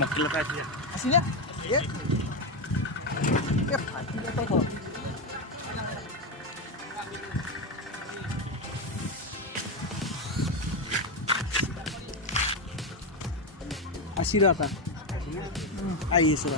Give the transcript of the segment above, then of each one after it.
মকিলতা আছিলে আছিলে এটা আহি আছে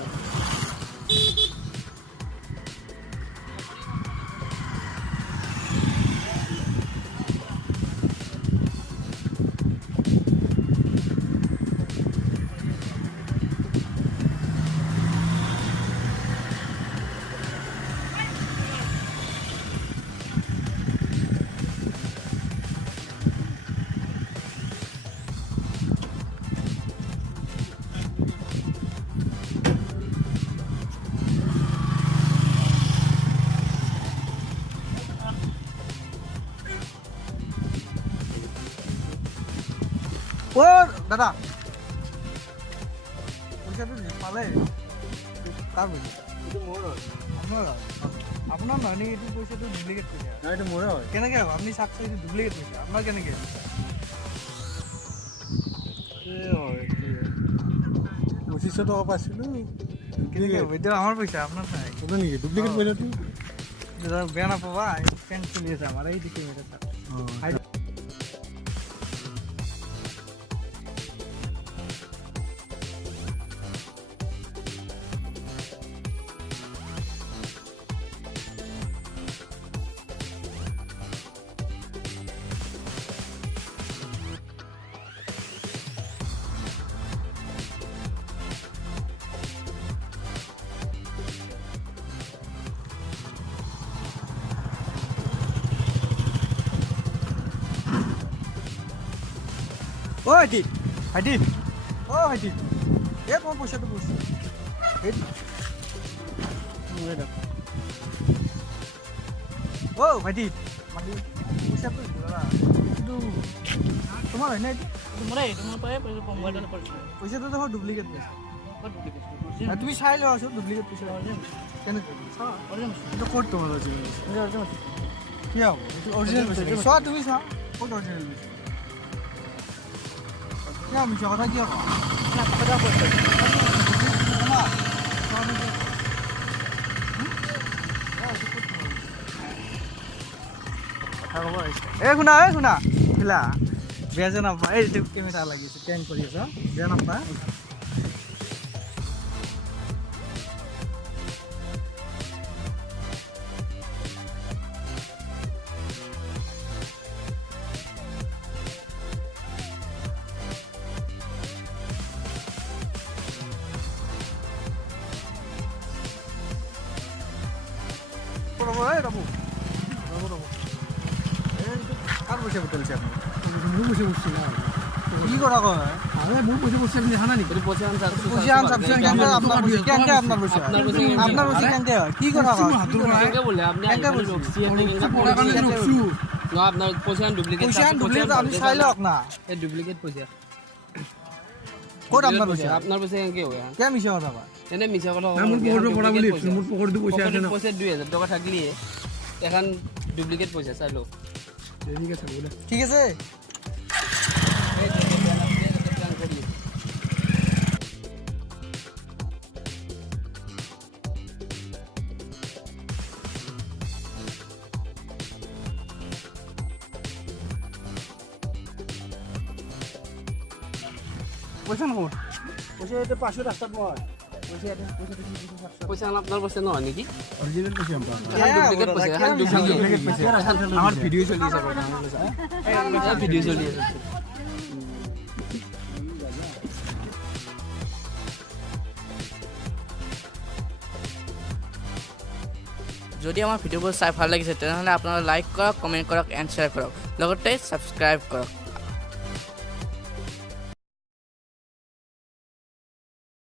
ও দাদা পইচাটো পালে কার পইচা এইটো মোৰ হয় আপনাৰ নহয় নেকি এইটো পইচাটো ডুপ্লিকেট পইচা এইটো মোৰে হয় কেনেকৈ হ'ব আপুনি চাওকচোন এইটো ডুপ্লিকেট পইচা আপোনাৰ কেনেকৈ পঁচিছশ টকা পাইছিলোঁ কেনেকৈ হ'ব এতিয়া আমাৰ পইচা আপোনাৰ নাই সেইটো নেকি ডুপ্লিকেট পইচাটো বেয়া নাপাবা ট্ৰেইন চলি আছে আমাৰ এই দিকে মেৰে চাওক ও হাইটি হাইটি ও হাইটি এ মই পইচাটো বসছি ও ভাইটি মানে পইচাটো কিন্তু তোমাৰ হয় না তোমাৰ পৰাই মোবাইলত কৰিছোঁ পইচাটো দেখোন ডুপ্লিকেট পইচা তুমি চাই লোৱা আছো ডুপ্লিকেট পইচা কেনেকৈ এইটো ক'ত তোমাৰ অৰিজিনেল কি হ'ব এইটো অৰিজিনেল পইচা চোৱা তুমি চোৱা ক'ত অৰিজিনেল পইচা কিয় মিছা কথা কিয় শুনা শুনা বেয়া যে নাপা এইটো কেমেৰা লাগিছে কেন কৰি আছ বেয়া নাপা পইচা বতলছে মোৰ পইচা বসছে না কি কৰা কয় আৰে মোৰ পইচা বসছে আপনি জানা নি পইচা আন সাবস্ক্ৰাইব কেন আপনাৰ পয়সা আপনাৰ পয়সা কেন হয় কি কৰা কয় কেনেকৈ বলে আপুনি ৰখছি আপোনাৰ পইচা ডুপ্লিকেট আপনি চাই লওক না এই ডুপ্লিকেট পইচা ক'ত আপনার পয়সা কেনেকৈ হয় কে মিছা কথা কয় এনে মিছা কথা মোৰ পকেটৰ পৰা বুলি মোৰ পকেটটো পইচা আছে না পইচা 2000 টকা থাকলিয়ে এখন ডুপ্লিকেট পইচা চাই লওক ঠিক আছে বলে ঠিক আছে পইচা নক'ত পইচা এটা 500 রাস্তাত মই পইচা আপনার পয়সা নহয় নেকি অরিজিনাল পইচা আমরা ডুপ্লিকেট পইচা ডুপ্লিকেট পইচা আমার ভিডিও চলি আছে ভিডিও চলি আছে যদি আমাৰ ভিডিঅ'বোৰ চাই ভাল লাগিছে তেনেহ'লে আপোনালোকে লাইক কৰক কমেণ্ট কৰক এণ্ড শ্বেয়াৰ কৰক লগতে ছাবস্ক্ৰাইব কৰক